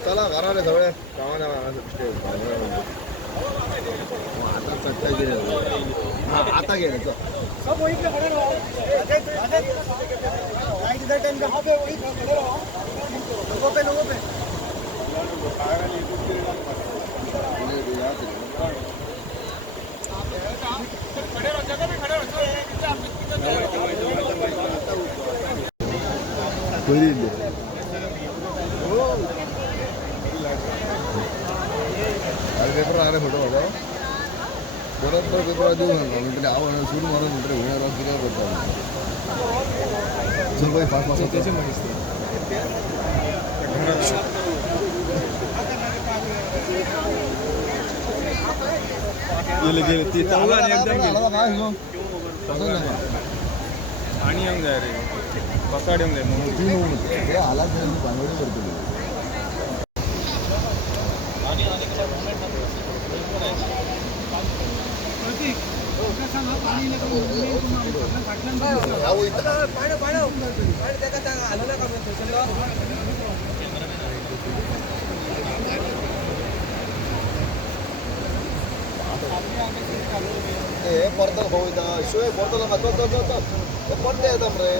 चला घराले सगळे कामाला आता चट्टा गेले आता गेले सब वहीं पे खड़े रहो इधर टाइम पे वहाँ पे वहीं खड़े रहो लोगों पे खड़े रहो जगह पे खड़े रहो पेपर आले फोटो होता बरोबर पेपर देऊ म्हणजे आवड सून मारून म्हणजे वेळ किती करतो चल भाई फास्ट फास्ट त्याचे गेले गेले ते चालू आणि एकदम गेला काय हो आणि येऊन जाय रे पसाड येऊन जाय म्हणून आला तरी बांगडी करतो पडतो भाऊ शिवाय पडतो पडते येतात रे